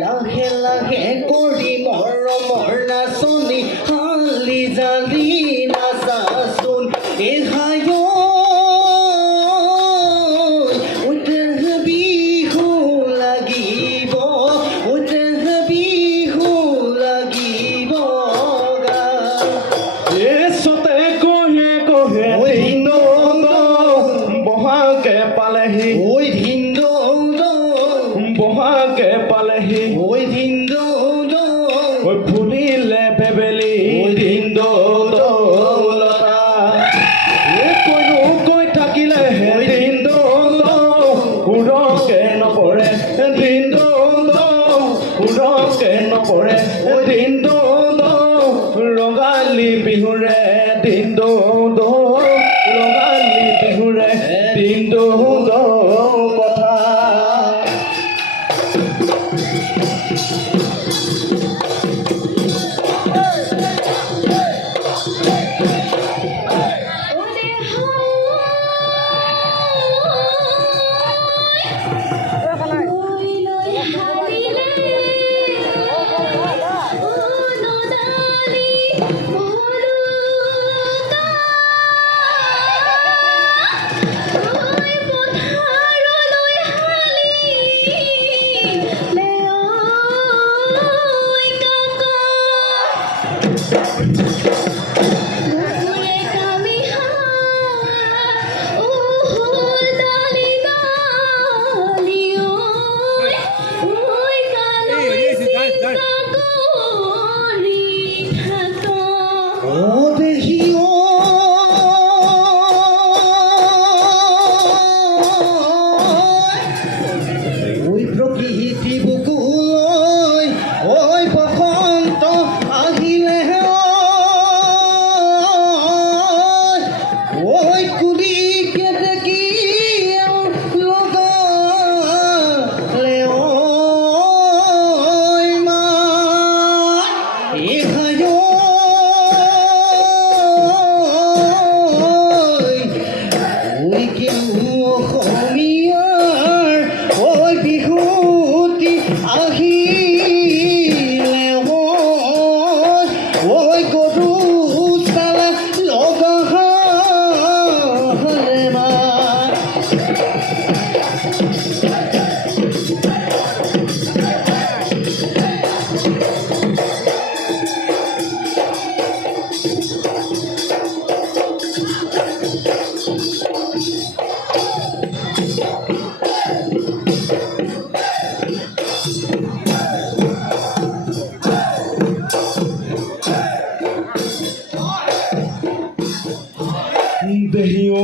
লাহে লাহে কৰি মৰমৰ নাচনি হালি জালি নাচাচোন এহায় উঠহ বিহু লাগিব উঠহ বিহু লাগিব এছতে কহে কহে বহাকে পালেহি ঐ ভিন্দ বহাকে পালেহি ঐ ভিন্দ ফুলিলে বেবেলি লতা কৈনো কৈ থাকিলে উৰকে নপৰে উৰকে নপৰে ৰঙালী বিহুৰে ৰঙালী বিহুৰে কথা প্রকৃতি বুকুলৈ ঐ বসন্ত আহিলে ঐ কুলি কেতেকী লগালে ঐ মা এহায় ঐ কেউ অসমীয়াৰ ঐ বিহুতি আহিলে ঐ গৰু চালা লগালে মা দেহিও